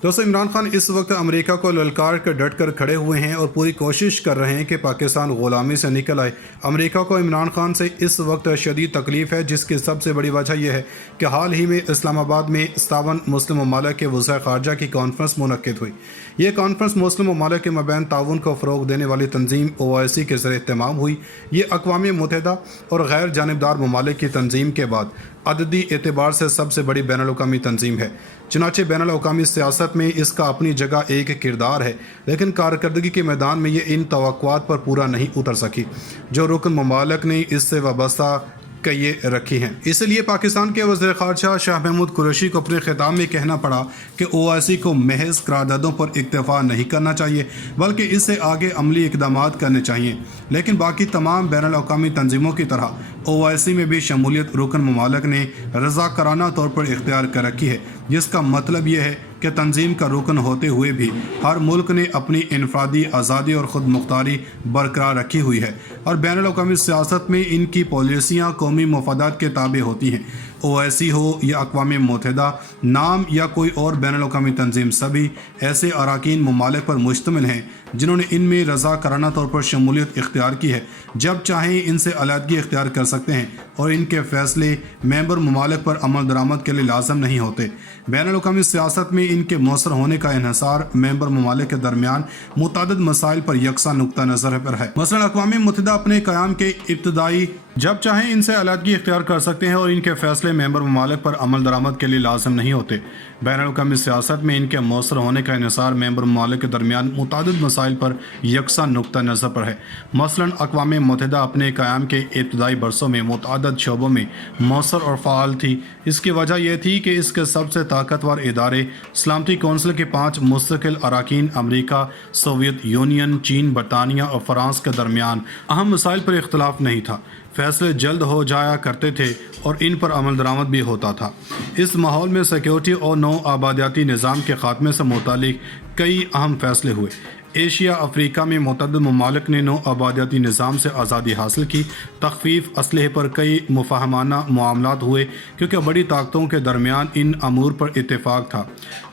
दोस्तों, इमरान खान इस वक्त अमेरिका को ललकार कर डट कर खड़े हुए हैं और पूरी कोशिश कर रहे हैं कि पाकिस्तान ग़ुलामी से निकल आए। अमेरिका को इमरान खान से इस वक्त शदीद तकलीफ़ है, जिसकी सबसे बड़ी वजह यह है कि हाल ही में इस्लामाबाद में 57 मुस्लिम ममालिक के वज़ीर ख़ारजा की कॉन्फ्रेंस मुनक्किद हुई। ये कॉन्फ्रेंस मुस्लिम ममालिक के मबैन ताउन को फ़रोग़ देने वाली तंजीम OIC के ज़रिए इत्तेमाम हुई। ये अक़वाम मुत्तहिदा और गैर जानिबदार ममालिक की तंजीम के बाद अददी एतबार से सबसे बड़ी बैनुल-अक़वामी तंजीम है। चुनांचे बैनुल-अक़वामी सियासत में इसका अपनी जगह एक किरदार है, लेकिन कारकर्दगी के मैदान में ये इन तवक्कुआत पर पूरा नहीं उतर सकी जो रुकन ममालिक ने इससे वाबस्ता कई रखी हैं। इसलिए पाकिस्तान के वज़ीर ख़ारजा शाह महमूद कुरैशी को अपने खिताब में कहना पड़ा कि OIC को महज करारदादों पर इक्तफ़ा नहीं करना चाहिए, बल्कि इससे आगे अमली इक़दामात करने चाहिए। लेकिन बाकी तमाम बैनुल-अक़वामी तंजीमों की तरह OIC में भी शमूलियत रुकन ममालिक ने रज़ाकाराना तौर पर इख्तियार कर रखी है, जिसका मतलब यह है कि तंजीम का रुकन होते हुए भी हर मुल्क ने अपनी इनफरादी आज़ादी और ख़ुद मुख्तारी बरकरार रखी हुई है और बैनुल-अक़वामी सियासत में इनकी पॉलिसियाँ कौमी मफादात के ताबे होती हैं। OIC हो या अक़वाम मुत्तहिदा, नाम या कोई और बैनुल-अक़वामी तंजीम, सभी ऐसे अराकीन ममालिक पर मुश्तमिल हैं जिन्होंने इनमें रज़ाकाराना तौर पर शमूलियत इख्तियार की है। जब चाहें इनसे अलहदगी इख्तियार कर सकते हैं और इनके फ़ैसले मेंबर ममालिक पर अमल दरामद के लिए लाजम नहीं होते। बैनुल-अक़वामी सियासत में इनके मौसर होने का इन्हिसार मेंबर ममालिक के दरमियान मुतअद्दिद मसाइल पर यकसा नुक्ता नज़र पर है। मसलन अक़वाम मुत्तहिदा अपने क़याम के इब्तदाई जब चाहें इनसे अलहदगी इख्तियार कर सकते हैं और इनके फ़ैसले मेंबर ममालिक पर अमल दरामद के लिए लाजम नहीं होते। बैनुल-अक़वामी सियासत में इनके मौसर होने का इन्हिसार मेंबर ममालिक के दरमियान मुतअद्दिद मसाइल पर यकसा नुक्ता नज़र पर है। मसलन अक़वाम मुत्तहिदा अपने क़याम के इब्तदाई बरसों में मुतअद्दिद शोबों में मौसर और फ़ाल थी। इसकी वजह यह थी कि इसके सबसे ताकतवर इदारे सलामती कौंसिल के 5 मुस्तकिल अराकीन अमरीका, सोवियत यूनियन, चीन, बरतानिया और फ़्रांस के दरमियान अहम मसाइल पर इख्तलाफ नहीं था। फ़ैसले जल्द हो जाया करते थे और इन पर अमल दरामद भी होता था। इस माहौल में सिक्योरिटी और नौ आबादियाती निज़ाम के ख़ात्मे से मुतालिक कई अहम फ़ैसले हुए। एशिया अफ्रीका में मुतअद्दिद ममालिक ने नौ आबादियाती निज़ाम से आज़ादी हासिल की। तख़फ़ीफ़ असलहे पर कई मुफ़ाहमाना मामलात हुए क्योंकि बड़ी ताकतों के दरमियान इन अमूर पर इत्तेफाक था।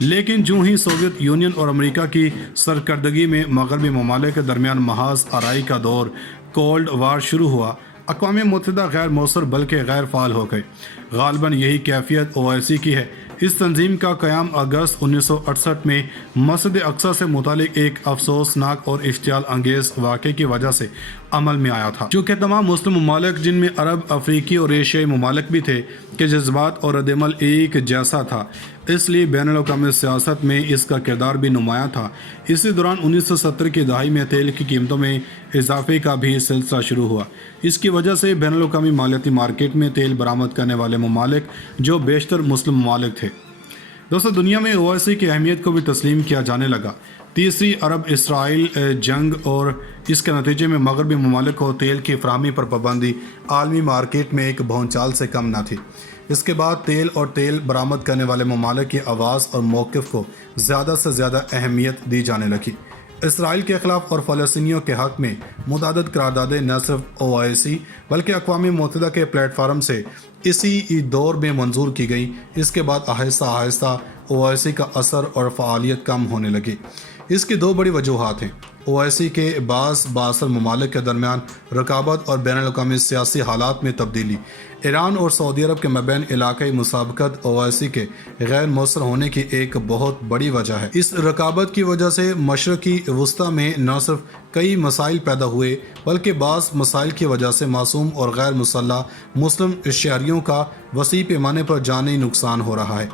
लेकिन जो ही सोवियत यूनियन और अमेरिका की सरकर्दगी में मग़रबी ममालिक के दरमियान महाज आराई का दौर कोल्ड वार शुरू हुआ, अक़वाम मुत्तहिदा गैर मौसर बल्कि गैर फ़ाल हो गए। ग़ालिबन यही कैफियत OIC की है। इस तंजीम का क़याम अगस्त 1968 में मस्जिद अक़सा से मुतालिक एक अफसोसनाक और इश्तियाल अंगेज़ वाक़े की वजह से अमल में आया था। चूँकि तमाम मुस्लिम ममालिक, जिनमें अरब, अफ्रीकी और एशियाई ममालिक भी थे, के जज्बात और रद्द-ए-अमल एक जैसा था, इसलिए बैनुल-अक़वामी सियासत में इसका किरदार भी नुमायाँ था। इसी दौरान 1970 की दहाई में तेल की कीमतों में इजाफे का भी सिलसिला शुरू हुआ। इसकी वजह से बैनुल-अक़वामी मालियाती मार्केट में तेल बरामद करने वाले ममालिक जो बेशतर मुस्लिम ममालिक थे। दोस्तों, दुनिया में OIC की अहमियत को भी तस्लीम किया जाने लगा। तीसरी अरब इसराइल जंग और इसके नतीजे में मगरबी ममालिक को तेल की फराहमी पर पाबंदी आलमी मार्केट में एक भौंचाल से कम न थी। इसके बाद तेल और तेल बरामद करने वाले ममालिक की आवाज़ और मौक़िफ़ को ज़्यादा से ज़्यादा अहमियत दी जाने लगी। इसराइल के ख़िलाफ़ और फ़लस्तीनियों के हक़ में मुतअद्दिद करारदादें न सिर्फ OIC बल्कि अक़वाम मुत्तहिदा के प्लेटफार्म से इसी दौर में मंजूर की गई। इसके बाद आहिस्ता आहिस्ता OIC का असर और फ़आलियत कम होने लगी। इसकी दो बड़ी वजूहात हैं। OIC के बासर ममालिक के दरमियान रकाबत और बैनुल-अक़वामी सियासी हालात में तब्दीली, ईरान और सऊदी अरब के मबैन इलाकाई मुसाबकत OIC के गैर मौसर होने की एक बहुत बड़ी वजह है। इस रकाबत की वजह से मशरक़ी वस्ता में न सिर्फ कई मसाइल पैदा हुए बल्कि बाज़ मसाइल की वजह से मासूम और गैर मुसल्लह मुस्लिम शहरियों का वसी पैमाने पर जानी नुकसान हो रहा है।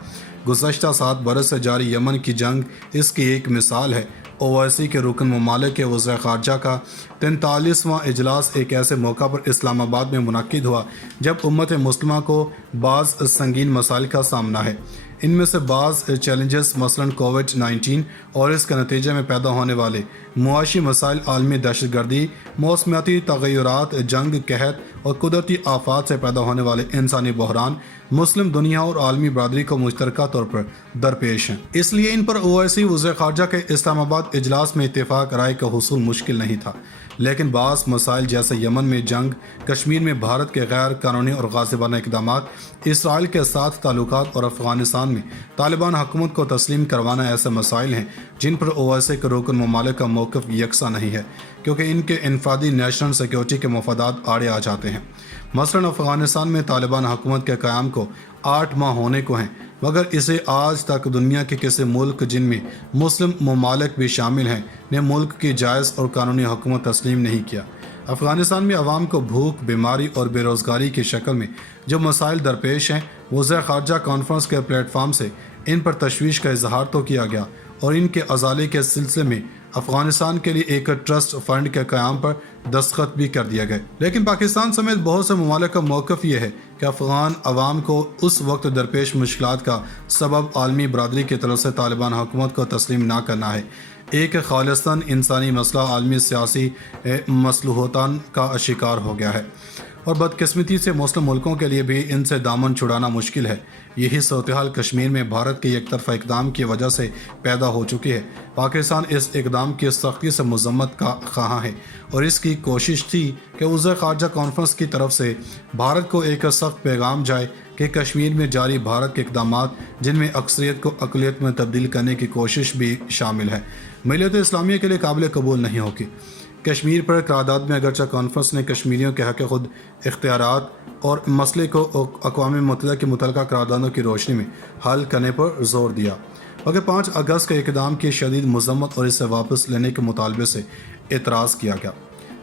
गुज़श्ता 7 बरस से जारी यमन की जंग इसकी एक मिसाल है। OIC के रुकन ममालिक के वज़ीर ख़ारजा का 43वां इजलास एक ऐसे मौका पर इस्लामाबाद में मुनक्किद हुआ जब उम्मत मुस्लिमा को बाज़ संगीन मसाइल का सामना है। इनमें से बाज़ चैलेंजेस मसलन कोविड-19 और इसके नतीजे में पैदा होने वाले मुआशी मसाइल, आलमी दहशतगर्दी, मौसमियाती तग़य्युरात, जंग, कहत और कुदरती आफ़ात से पैदा होने वाले इंसानी बहरान मुस्लिम दुनिया और आलमी बरादरी को मुश्तरका तौर पर दरपेश हैं। इसलिए इन पर OIC वज़ीर ख़ारजा के इस्लामाबाद इजलास में इत्तेफ़ाक राय का हुसूल मुश्किल नहीं था। لیکن بعض مسائل جیسے یمن میں جنگ، کشمیر میں بھارت کے غیر قانونی اور غاصبانہ اقدامات، اسرائیل کے ساتھ تعلقات اور افغانستان میں طالبان حکومت کو تسلیم کروانا ایسے مسائل ہیں جن پر اویسی کے رکن ممالک کا موقف یکساں نہیں ہے، کیونکہ ان کے انفرادی نیشنل سیکیورٹی کے مفادات آڑے آ جاتے ہیں۔ مثلاً افغانستان میں طالبان حکومت کے قیام کو 8 ماہ ہونے کو ہیں، مگر اسے آج تک دنیا کے کسی ملک جن میں مسلم ممالک بھی شامل ہیں نے ملک کی جائز اور قانونی حکومت تسلیم نہیں کیا۔ افغانستان میں عوام کو بھوک، بیماری اور بے روزگاری کی شکل میں جو مسائل درپیش ہیں، وزیر خارجہ کانفرنس کے پلیٹ فارم سے ان پر تشویش کا اظہار تو کیا گیا اور ان کے ازالے کے سلسلے میں افغانستان کے لیے ایک ٹرسٹ فنڈ کے قیام پر دستخط بھی کر دیا گئے۔ لیکن پاکستان سمیت بہت سے ممالک کا موقف یہ ہے کہ افغان عوام کو اس وقت درپیش مشکلات کا سبب عالمی برادری کی طرف سے طالبان حکومت کو تسلیم نہ کرنا ہے۔ ایک خالصتاً انسانی مسئلہ عالمی سیاسی مصلحتان کا شکار ہو گیا ہے، اور بدقسمتی سے مسلم ملکوں کے لیے بھی ان سے دامن چھڑانا مشکل ہے۔ یہی صورتحال کشمیر میں بھارت کے یک طرفہ اقدام کی وجہ سے پیدا ہو چکی ہے۔ پاکستان اس اقدام کی سختی سے مذمت کا خواہاں ہے، اور اس کی کوشش تھی کہ وزیر خارجہ کانفرنس کی طرف سے بھارت کو ایک سخت پیغام جائے کہ کشمیر میں جاری بھارت کے اقدامات، جن میں اکثریت کو اقلیت میں تبدیل کرنے کی کوشش بھی شامل ہے، ملت اسلامیہ کے لیے قابل قبول نہیں ہوگی۔ کشمیر پر قرارداد میں اگرچہ کانفرنس نے کشمیریوں کے حق خود اختیارات اور مسئلے کو اقوام متحدہ کی متعلقہ قراردادوں کی روشنی میں حل کرنے پر زور دیا، مگر 5 اگست کے اقدام کی شدید مذمت اور اسے واپس لینے کے مطالبے سے اعتراض کیا گیا۔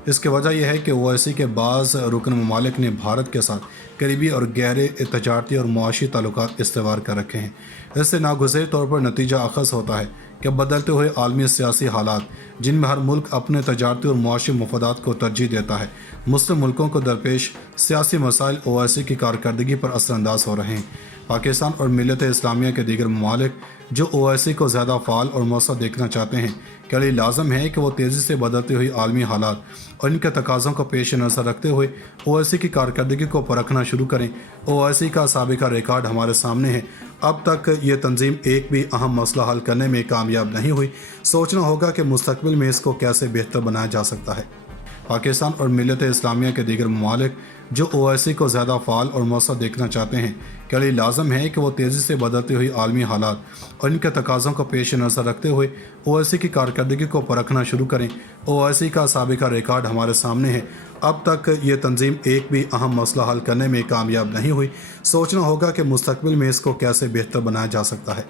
اس کی وجہ یہ ہے کہ اویسی کے بعض رکن ممالک نے بھارت کے ساتھ قریبی اور گہرے تجارتی اور معاشی تعلقات استوار کر رکھے ہیں۔ اس سے ناگزیر طور پر نتیجہ اخذ ہوتا ہے کہ بدلتے ہوئے عالمی سیاسی حالات، جن میں ہر ملک اپنے تجارتی اور معاشی مفادات کو ترجیح دیتا ہے، مسلم ملکوں کو درپیش سیاسی مسائل اویسی کی کارکردگی پر اثر انداز ہو رہے ہیں۔ پاکستان اور ملت اسلامیہ کے دیگر ممالک جو اویسی کو زیادہ فعال اور مؤثر دیکھنا چاہتے ہیں، کے لیے لازم ہے کہ وہ تیزی سے بدلتی ہوئی عالمی حالات اور ان کے تقاضوں کو پیش نظر رکھتے ہوئے اویسی کی کارکردگی کو پرکھنا شروع کریں۔ اویسی کا سابقہ ریکارڈ ہمارے سامنے ہے۔ اب تک یہ تنظیم ایک بھی اہم مسئلہ حل کرنے میں کامیاب نہیں ہوئی۔ سوچنا ہوگا کہ مستقبل میں اس کو کیسے بہتر بنایا جا سکتا ہے۔ پاکستان اور ملت اسلامیہ کے دیگر ممالک جو اویسی کو زیادہ فعال اور مؤثر دیکھنا چاہتے ہیں، کے لیے لازم ہے کہ وہ تیزی سے بدلتی ہوئی عالمی حالات اور ان کے تقاضوں کو پیش نظر رکھتے ہوئے اویسی کی کارکردگی کو پرکھنا شروع کریں۔ اویسی کا سابقہ ریکارڈ ہمارے سامنے ہے۔ اب تک یہ تنظیم ایک بھی اہم مسئلہ حل کرنے میں کامیاب نہیں ہوئی۔ سوچنا ہوگا کہ مستقبل میں اس کو کیسے بہتر بنایا جا سکتا ہے۔